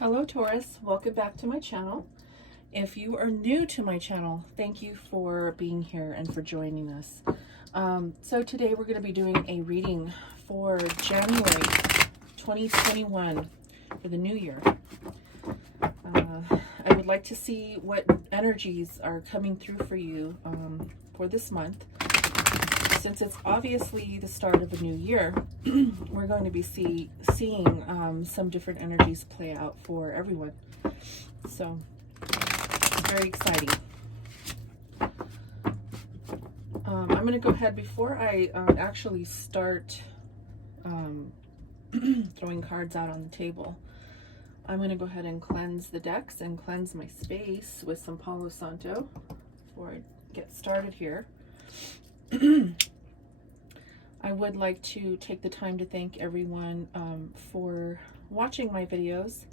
Hello Taurus, welcome back to my channel. If you are new to my channel, thank you for being here and for joining us. So today we're going to be doing a reading for January 2021 for the new year. I would like to see what energies are coming through for you for this month. Since it's obviously the start of a new year, we're going to be seeing some different energies play out for everyone. So, very exciting. I'm going to go ahead before I actually start throwing cards out on the table. I'm going to go ahead and cleanse the decks and cleanse my space with some Palo Santo before I get started here. I would like to take the time to thank everyone for watching my videos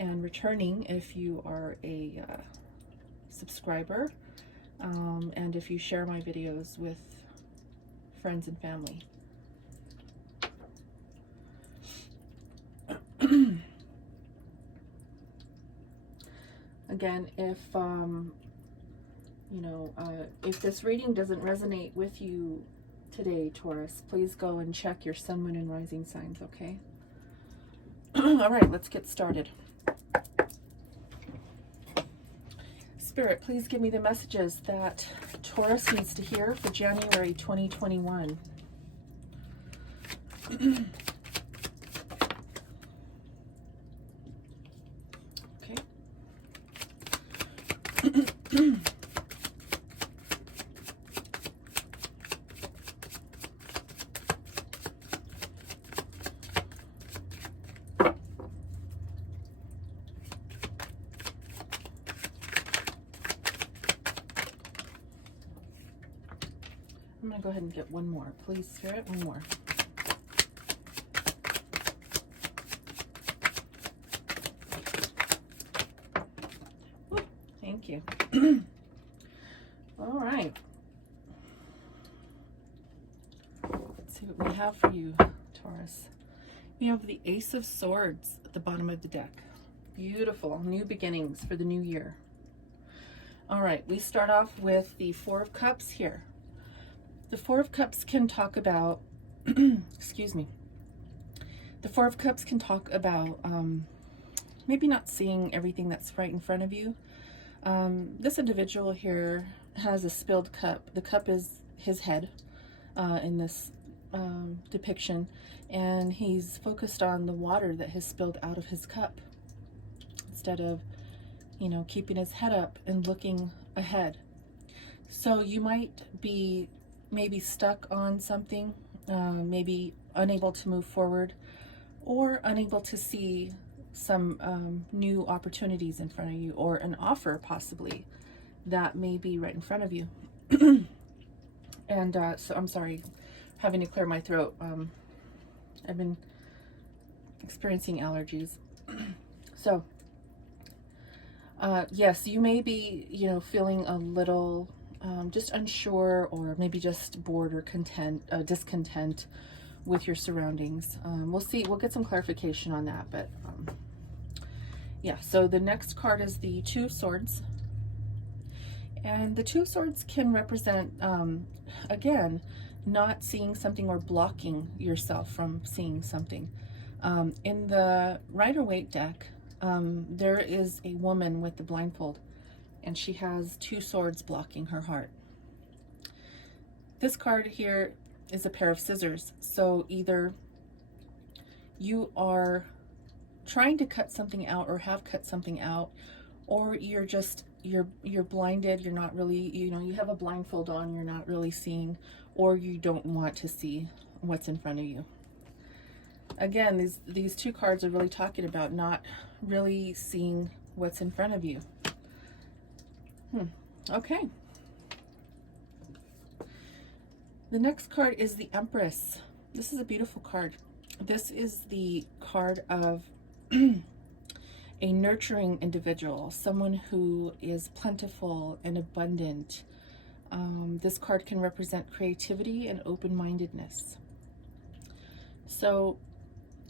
and returning if you are a subscriber, and if you share my videos with friends and family. Again, if if this reading doesn't resonate with you today, Taurus, please go and check your sun, moon, and rising signs, okay? All right, let's get started. Spirit, please give me the messages that Taurus needs to hear for January 2021. Okay. I'm going to go ahead and get one more. Please, Spirit, one more. Woo, thank you. All right. Let's see what we have for you, Taurus. We have the Ace of Swords at the bottom of the deck. Beautiful. New beginnings for the new year. All right. We start off with the Four of Cups here. The Four of Cups can talk about, excuse me. The Four of Cups can talk about maybe not seeing everything that's right in front of you. This individual here has a spilled cup. The cup is his head in this depiction, and he's focused on the water that has spilled out of his cup instead of, keeping his head up and looking ahead. So you might be maybe stuck on something, maybe unable to move forward, or unable to see some new opportunities in front of you, or an offer possibly that may be right in front of you. And so I'm sorry, having to clear my throat. I've been experiencing allergies. So yes, you may be, feeling a little just unsure, or maybe just bored or discontent with your surroundings. We'll see. We'll get some clarification on that. But yeah, so the next card is the Two of Swords. And the Two of Swords can represent, again, not seeing something or blocking yourself from seeing something. In the Rider-Waite deck, there is a woman with the blindfold, and she has two swords blocking her heart. This card here is a pair of scissors. So either you are trying to cut something out, or have cut something out, or you're blinded. You're not really, you have a blindfold on, you're not really seeing, or you don't want to see what's in front of you. Again, these two cards are really talking about not really seeing what's in front of you. Okay. The next card is the Empress. This is a beautiful card. This is the card of a nurturing individual, someone who is plentiful and abundant. This card can represent creativity and open-mindedness. So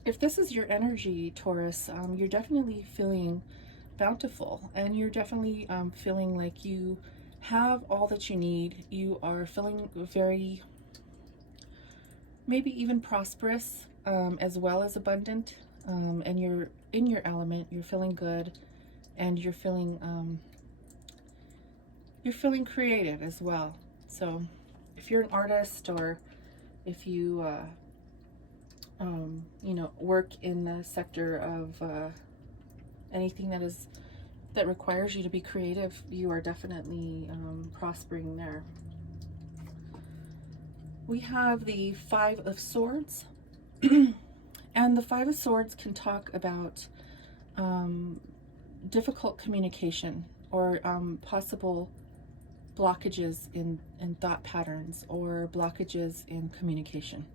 if this is your energy, Taurus, you're definitely feeling bountiful, and you're definitely feeling like you have all that you need. You are feeling very, maybe even prosperous, as well as abundant, and you're in your element. You're feeling good, and you're feeling creative as well. So if you're an artist, or if you you know, work in the sector of anything that requires you to be creative, you are definitely prospering there. We have the Five of Swords, and the Five of Swords can talk about difficult communication, or possible blockages in thought patterns, or blockages in communication.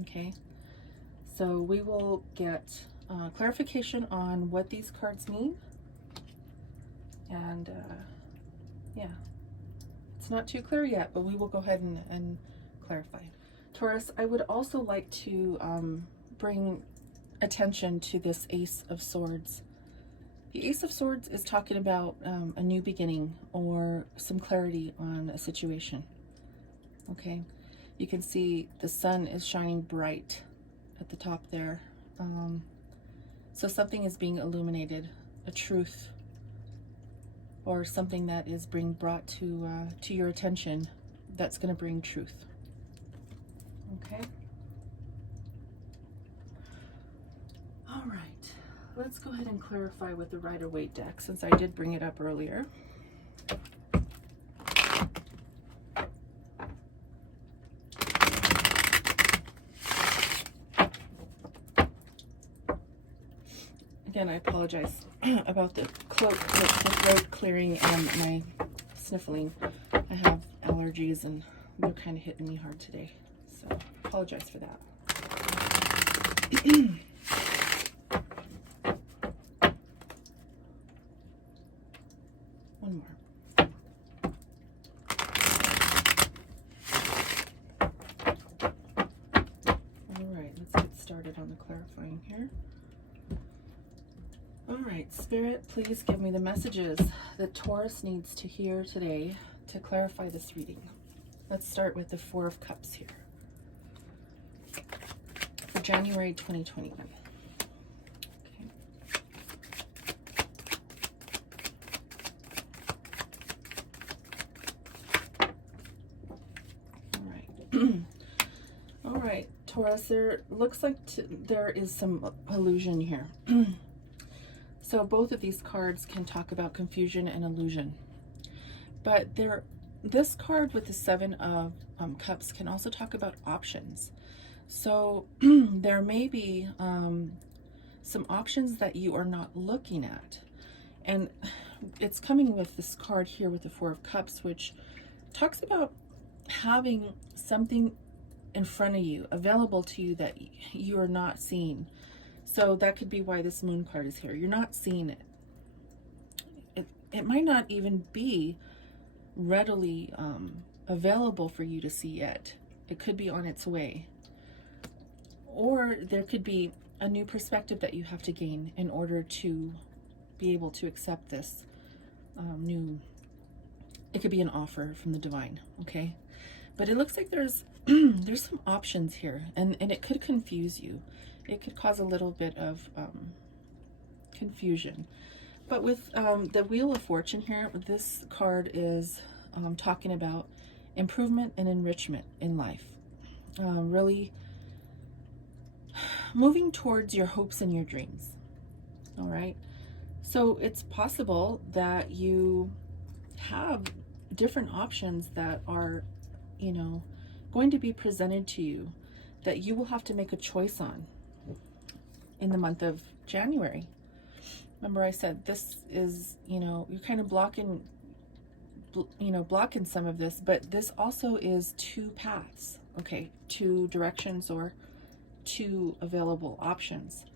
Okay, so we will get clarification on what these cards mean, and yeah, it's not too clear yet, but we will go ahead and clarify. Taurus, I would also like to bring attention to this Ace of Swords. The Ace of Swords is talking about a new beginning, or some clarity on a situation. Okay, you can see the sun is shining bright at the top there. So something is being illuminated, a truth, or something that is being brought to your attention that's going to bring truth. Okay. All right. Let's go ahead and clarify with the Rider-Waite deck, since I did bring it up earlier. Again, I apologize about the throat clearing and my sniffling. I have allergies and they're kind of hitting me hard today, so apologize for that. One more. All right, let's get started on the clarifying here. All right, Spirit, please give me the messages that Taurus needs to hear today to clarify this reading. Let's start with the Four of Cups here for January 2021. All right, Taurus, there looks like there is some illusion here. So both of these cards can talk about confusion and illusion. But this card with the Seven of Cups can also talk about options. So there may be some options that you are not looking at. And it's coming with this card here with the Four of Cups, which talks about having something in front of you, available to you, that you are not seeing. So that could be why this Moon card is here. You're not seeing it. It might not even be readily available for you to see yet. It could be on its way. Or there could be a new perspective that you have to gain in order to be able to accept this new. It could be an offer from the divine, okay? But it looks like there's there's some options here, and it could confuse you. It could cause a little bit of confusion. But with the Wheel of Fortune here, this card is talking about improvement and enrichment in life. Really moving towards your hopes and your dreams. All right. So it's possible that you have different options that are, you know, going to be presented to you that you will have to make a choice on in the month of January. Remember I said this is, you know, you're kind of blocking some of this, but this also is two paths, okay, two directions, or two available options,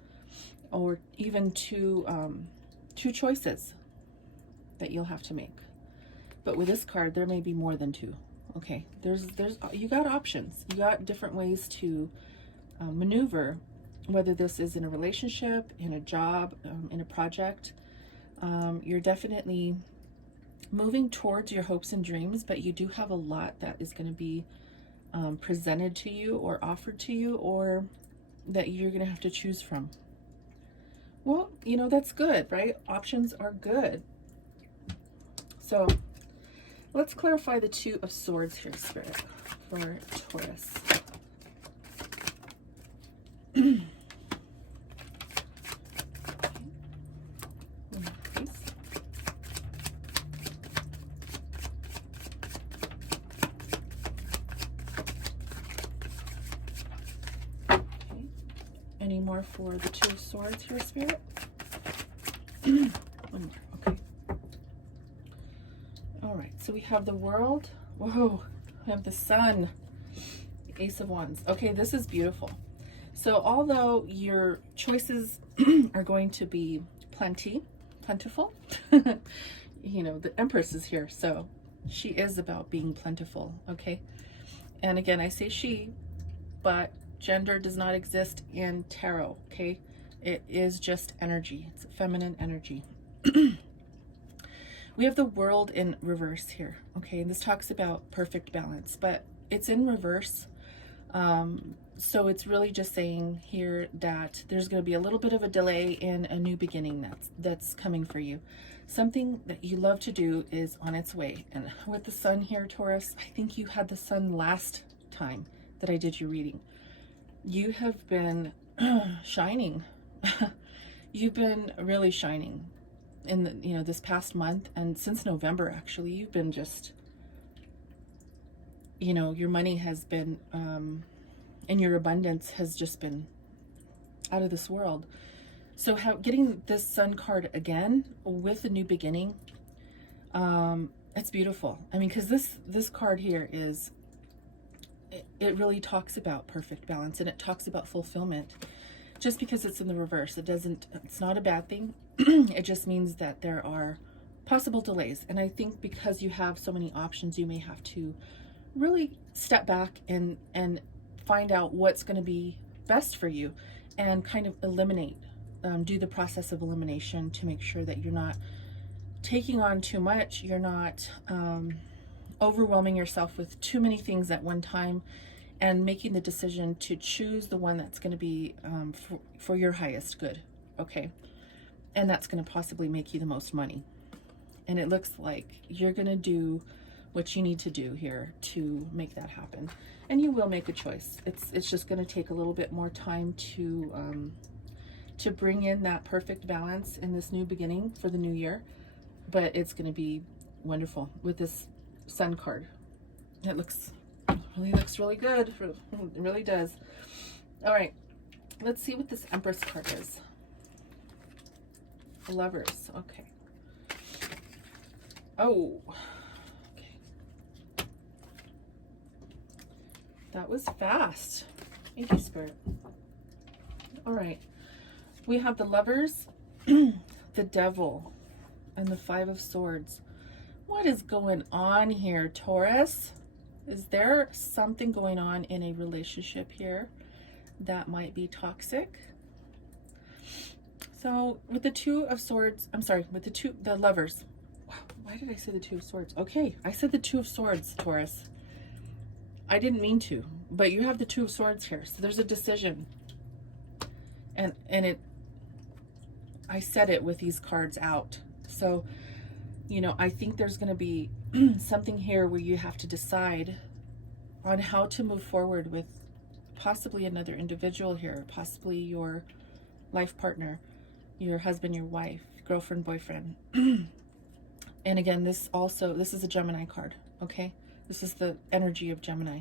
or even two choices that you'll have to make. But with this card, there may be more than two. Okay, you got options. You got different ways to maneuver whether this is in a relationship, in a job, in a project. You're definitely moving towards your hopes and dreams, but you do have a lot that is going to be presented to you or offered to you, or that you're going to have to choose from. Well, you know, that's good, right? Options are good. So let's clarify the Two of Swords here, Spirit, for Taurus. Any more for the Two of Swords here, Spirit? One more, okay. All right, so we have the World. Whoa, we have the Sun, the Ace of Wands. Okay, this is beautiful. So although your choices are going to be plentiful, you know, the Empress is here, so she is about being plentiful, okay? And again, I say she, but gender does not exist in tarot, okay? It is just energy. It's feminine energy. We have the World in reverse here, okay? And this talks about perfect balance, but it's in reverse. So it's really just saying here that there's going to be a little bit of a delay in a new beginning that's coming for you. Something that you love to do is on its way. And with the Sun here, Taurus, I think you had the Sun last time that I did your reading. You have been shining. You've been really shining in the, you know, this past month, and since November, actually. You've been just, you know, your money has been and your abundance has just been out of this world. So getting this Sun card again with a new beginning, it's beautiful. I mean, because this card here is, it really talks about perfect balance, and it talks about fulfillment. Just because it's in the reverse, it's not a bad thing. It just means that there are possible delays. And I think because you have so many options, you may have to really step back and find out what's going to be best for you, and kind of eliminate, do the process of elimination to make sure that you're not taking on too much. You're not overwhelming yourself with too many things at one time, and making the decision to choose the one that's going to be for your highest good, okay? And that's going to possibly make you the most money. And it looks like you're going to do what you need to do here to make that happen. And you will make a choice. It's just going to take a little bit more time to bring in that perfect balance in this new beginning for the new year. But it's going to be wonderful with this Sun card. It really looks really good. It really does. All right, let's see what this Empress card is. Lovers. Okay. Oh, okay. That was fast. Thank you, Spirit. All right. We have the Lovers, the Devil, and the Five of Swords. What is going on here, Taurus? Is there something going on in a relationship here that might be toxic? So with the Two of Swords, I'm sorry, with the Lovers. Wow, why did I say the Two of Swords? Okay, I said the Two of Swords, Taurus. I didn't mean to, but you have the Two of Swords here. So there's a decision. And I said it with these cards out. So, you know, I think there's going to be something here where you have to decide on how to move forward with possibly another individual here, possibly your life partner, your husband, your wife, girlfriend, boyfriend. And again, this is a Gemini card, okay? This is the energy of Gemini.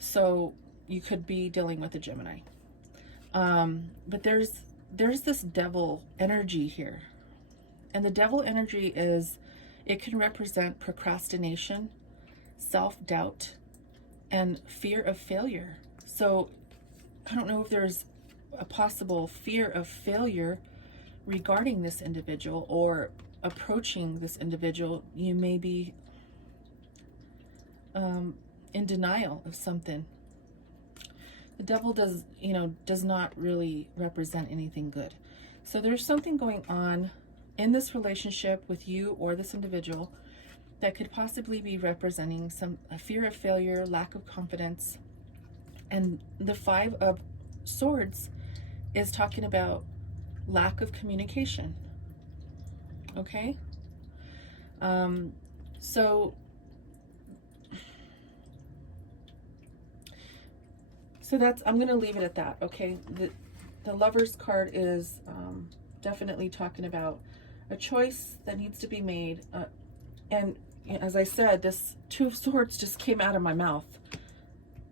So you could be dealing with a Gemini. But there's this Devil energy here. And the Devil energy it can represent procrastination, self-doubt, and fear of failure. So I don't know if there's a possible fear of failure regarding this individual or approaching this individual. You may be in denial of something. The devil does, you know, does not really represent anything good. So there's something going on in this relationship with you or this individual that could possibly be representing a fear of failure, lack of confidence. And the Five of Swords is talking about lack of communication. Okay? So that's, I'm going to leave it at that. Okay? The Lover's card is definitely talking about a choice that needs to be made. And as I said, this Two of Swords just came out of my mouth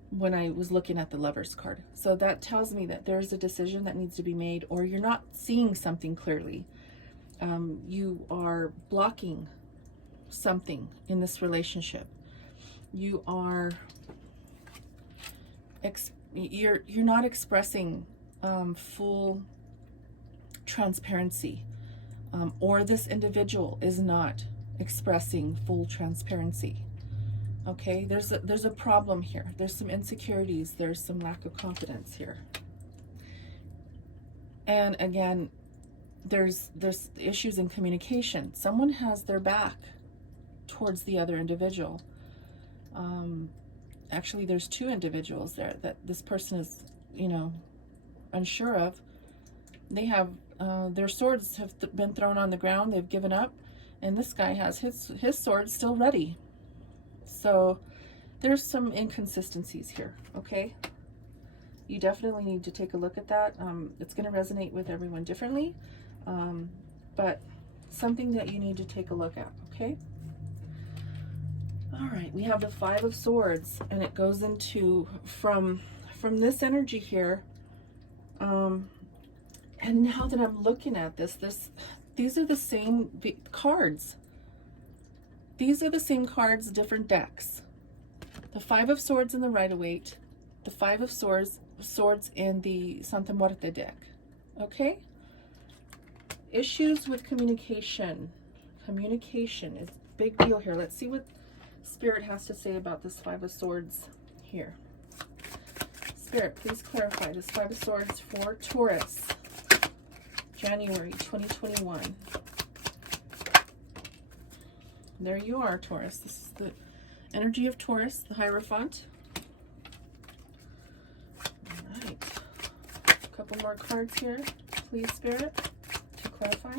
when I was looking at the Lover's card. So that tells me that there's a decision that needs to be made, or you're not seeing something clearly. You are blocking something in this relationship. You are you're not expressing full transparency, or this individual is not expressing full transparency. Okay, there's a problem here. There's some insecurities. There's some lack of confidence here. And again, there's issues in communication. Someone has their back towards the other individual. Actually, there's two individuals there that this person is, you know, unsure of. They have their swords have been thrown on the ground. They've given up, and this guy has his sword still ready. So there's some inconsistencies here. Okay, you definitely need to take a look at that. It's going to resonate with everyone differently, but something that you need to take a look at. Okay. All right, we have the Five of Swords, and it goes into from this energy here. And now that I'm looking at these are the same cards. These are the same cards, different decks. The Five of Swords in the Rider-Waite, the Five of Swords in the Santa Muerte deck. Okay? Issues with communication. Communication is a big deal here. Let's see what Spirit has to say about this Five of Swords here. Spirit, please clarify this Five of Swords for Taurus, January 2021. There you are, Taurus. This is the energy of Taurus, the Hierophant. All right. A couple more cards here, please, Spirit, to clarify.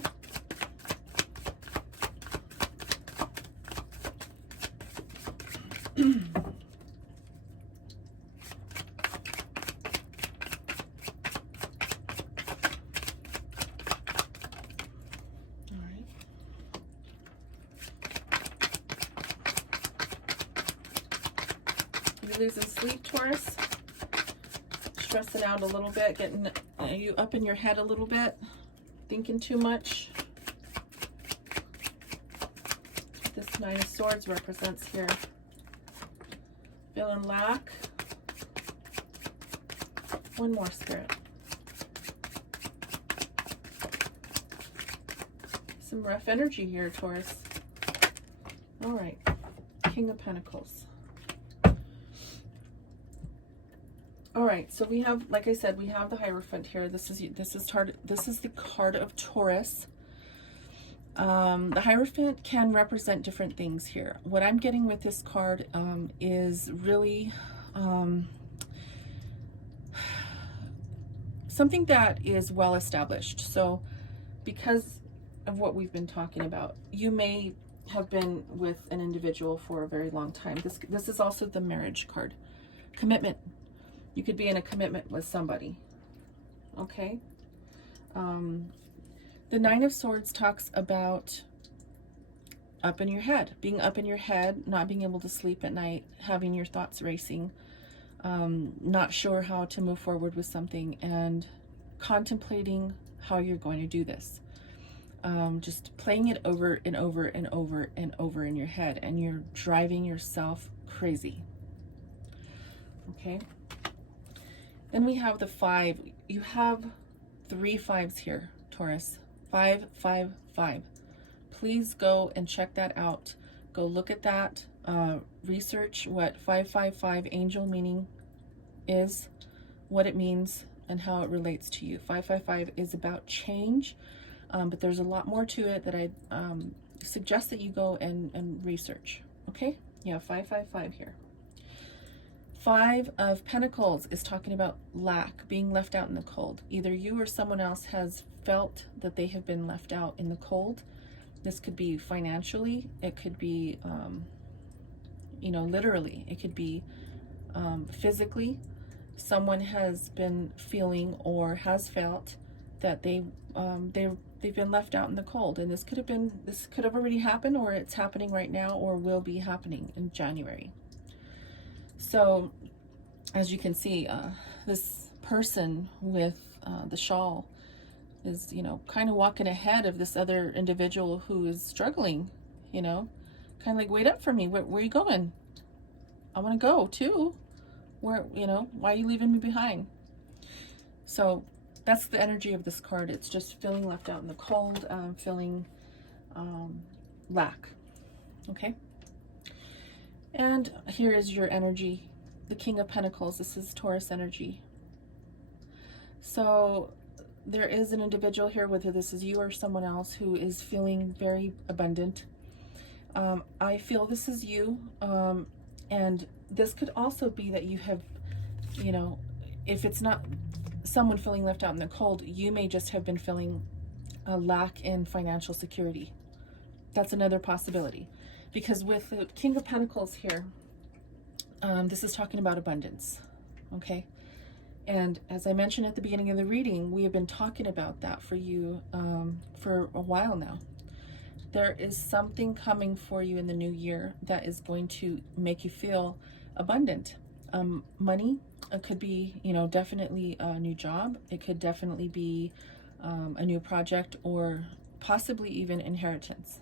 Losing sleep, Taurus? Stressing out a little bit, getting you up in your head a little bit, thinking too much. This Nine of Swords represents here. Feeling lack. One more, Spirit. Some rough energy here, Taurus. All right, King of Pentacles. All right, so we have, like I said, we have the Hierophant here. This is the card of Taurus. The Hierophant can represent different things here. What I'm getting with this card is really something that is well established. So because of what we've been talking about, you may have been with an individual for a very long time. This is also the marriage card. Commitment. You could be in a commitment with somebody. Okay. The Nine of Swords talks about up in your head, being up in your head, not being able to sleep at night, having your thoughts racing, not sure how to move forward with something, and contemplating how you're going to do this. Just playing it over and over and over and over in your head, and you're driving yourself crazy. Okay. Then we have the five. You have 3 5s here, Taurus. 5, 5, 5. Please go and check that out. Go look at that. Research what 555 angel meaning is. what it means and how it relates to you. 555 is about change, but there's a lot more to it that I suggest that you go and research. Okay? Yeah, 555 here. 5 of Pentacles is talking about lack, being left out in the cold. Either you or someone else has felt that they have been left out in the cold. This could be financially, it could be, literally, it could be physically. Someone has been feeling or has felt that they've been left out in the cold, and this could have already happened, or it's happening right now, or will be happening in January. So as you can see, this person with the shawl is, kind of walking ahead of this other individual who is struggling, kind of like, wait up for me. Where are you going? I want to go too. Where, why are you leaving me behind? So that's the energy of this card. It's just feeling left out in the cold, feeling lack. Okay. And here is your energy, the King of Pentacles. This is Taurus energy. So there is an individual here, whether this is you or someone else, who is feeling very abundant. I feel this is you. And this could also be that you have, if it's not someone feeling left out in the cold, you may just have been feeling a lack in financial security. That's another possibility. Because with the King of Pentacles here, this is talking about abundance, okay? And as I mentioned at the beginning of the reading, we have been talking about that for you for a while now. There is something coming for you in the new year that is going to make you feel abundant. Money, it could be, definitely a new job. It could definitely be a new project, or possibly even inheritance.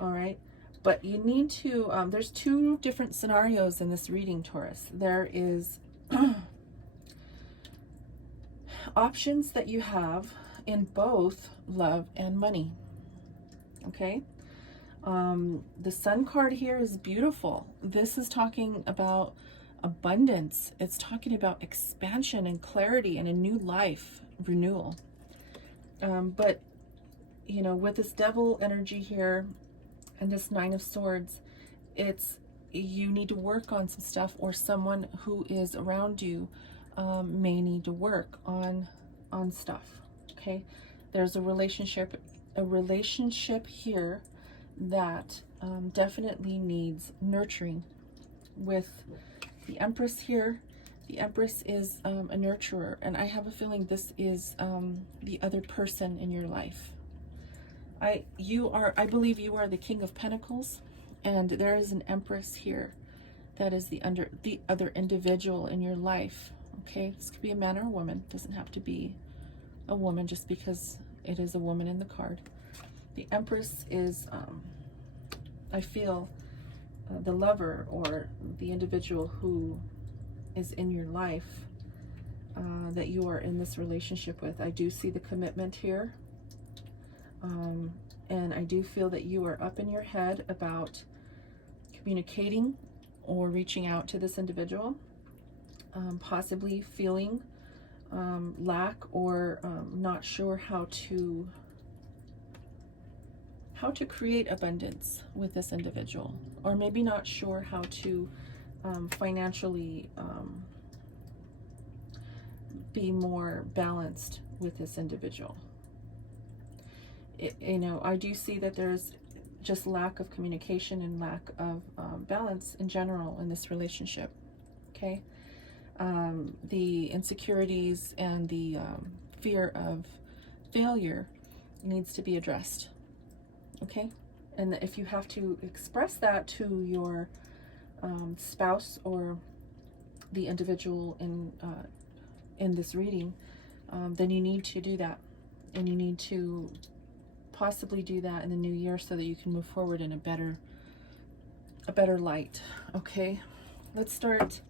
All right, but you need to, there's 2 different scenarios in this reading, Taurus. There is options that you have in both love and money. Okay, the Sun card here is beautiful. This is talking about abundance. It's talking about expansion and clarity and a new life renewal. But with this Devil energy here and this 9 of Swords, it's, you need to work on some stuff, or someone who is around you may need to work on stuff. Okay, there's a relationship here that definitely needs nurturing. With the Empress here, the Empress is a nurturer, and I have a feeling this is the other person in your life. I believe you are the King of Pentacles, and there is an Empress here that is the other individual in your life. Okay, this could be a man or a woman. It doesn't have to be a woman just because it is a woman in the card. The Empress is, I feel, the lover, or the individual who is in your life that you are in this relationship with. I do see the commitment here. And I do feel that you are up in your head about communicating or reaching out to this individual, possibly feeling lack, or not sure how to create abundance with this individual, or maybe not sure how to financially be more balanced with this individual. I do see that there's just lack of communication and lack of balance in general in this relationship. Okay, the insecurities and the fear of failure needs to be addressed. Okay, and if you have to express that to your spouse or the individual in this reading, then you need to do that, and you need to possibly do that in the new year so that you can move forward in a better light. Okay, let's start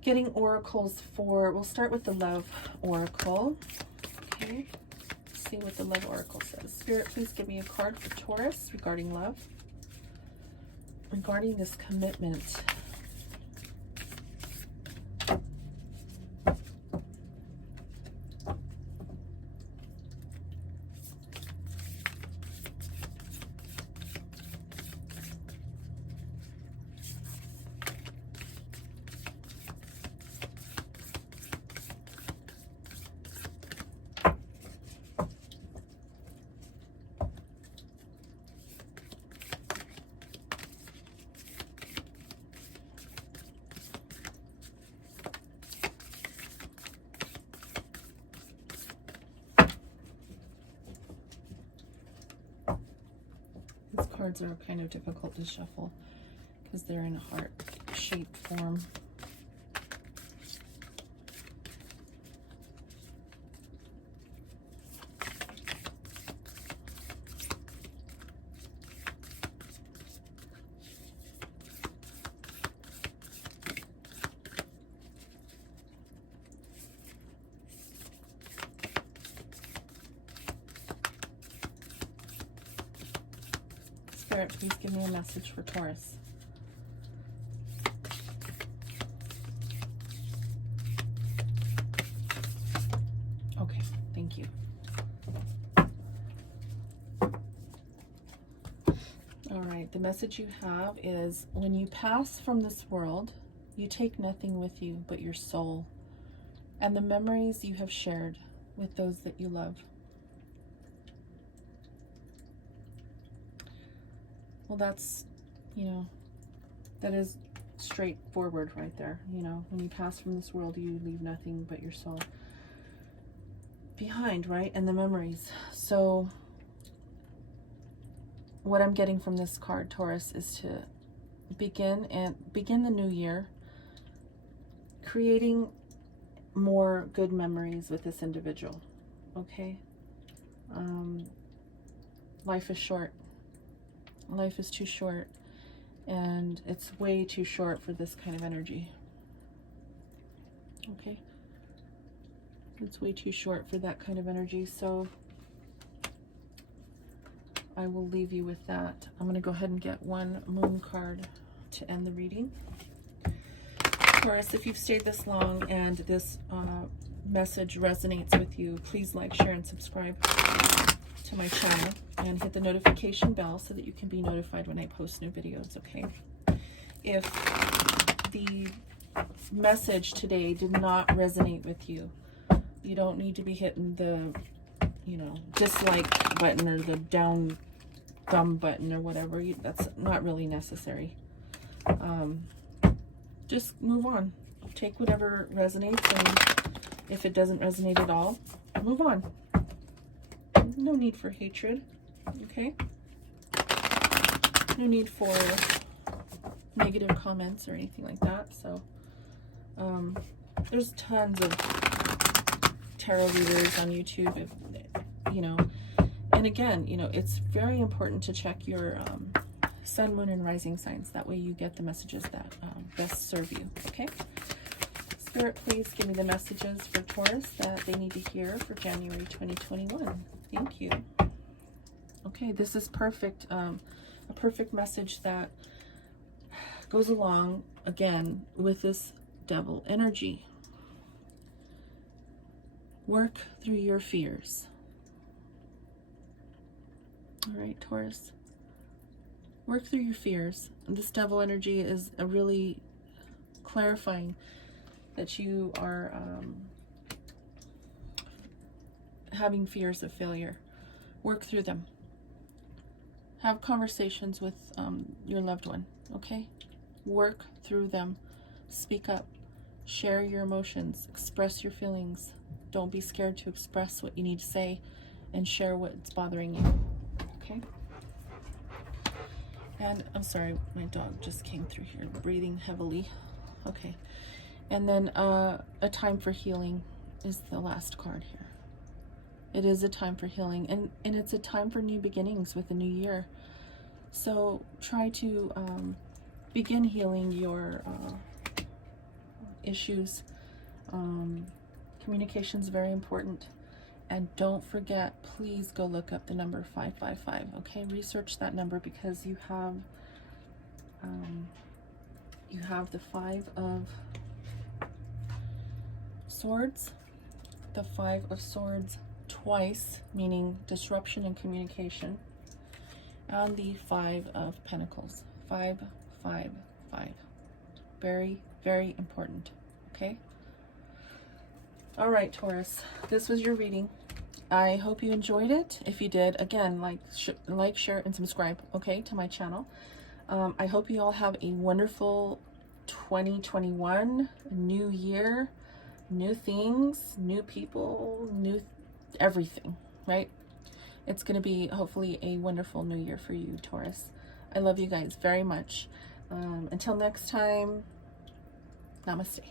getting oracles we'll start with the Love Oracle. Okay, let's see what the Love Oracle says. Spirit, please give me a card for Taurus regarding love, regarding this commitment. cards are kind of difficult to shuffle because they're in a heart-shaped form. Spirit, please give me a message for Taurus. Okay, thank you. All right, the message you have is, when you pass from this world, you take nothing with you but your soul and the memories you have shared with those that you love. Well, that's, that is straightforward right there. When you pass from this world, you leave nothing but your soul behind, right? And the memories. So what I'm getting from this card, Taurus, is to begin the new year creating more good memories with this individual. Okay? Life is short. Life is too short, and it's way too short for this kind of energy. Okay? It's way too short for that kind of energy, so I will leave you with that. I'm going to go ahead and get one moon card to end the reading. Taurus, if you've stayed this long and this message resonates with you, please like, share, and subscribe to my channel and hit the notification bell so that you can be notified when I post new videos, okay? If the message today did not resonate with you, you don't need to be hitting the, dislike button or the down thumb button or whatever. That's not really necessary. Just move on. Take whatever resonates, and if it doesn't resonate at all, move on. No need for hatred, okay? No need for negative comments or anything like that. So there's tons of tarot readers on YouTube, and again, it's very important to check your sun, moon, and rising signs. That way you get the messages that best serve you, okay? Spirit, please give me the messages for Taurus that they need to hear for January 2021. Thank you. Okay, this is perfect. A perfect message that goes along, again, with this devil energy. Work through your fears. All right, Taurus. Work through your fears. This devil energy is a really clarifying that you are having fears of failure. Work through them. Have conversations with your loved one, okay? Work through them. Speak up. Share your emotions. Express your feelings. Don't be scared to express what you need to say and share what's bothering you, okay? And I'm sorry, my dog just came through here breathing heavily. Okay. And then a time for healing is the last card here. It is a time for healing, and it's a time for new beginnings with the new year. So try to begin healing your issues. Communication is very important. And don't forget, please go look up the number 555, okay? Research that number, because you have the 5 of Swords, the 5 of Swords twice, meaning disruption in communication, and the 5 of Pentacles. 555. Very, very important, okay? All right, Taurus, this was your reading. I hope you enjoyed it. If you did, again, like, share, and subscribe, okay, to my channel. I hope you all have a wonderful 2021, new year, new things, new people, new everything, right? It's going to be hopefully a wonderful new year for you, Taurus. I love you guys very much. Until next time, namaste.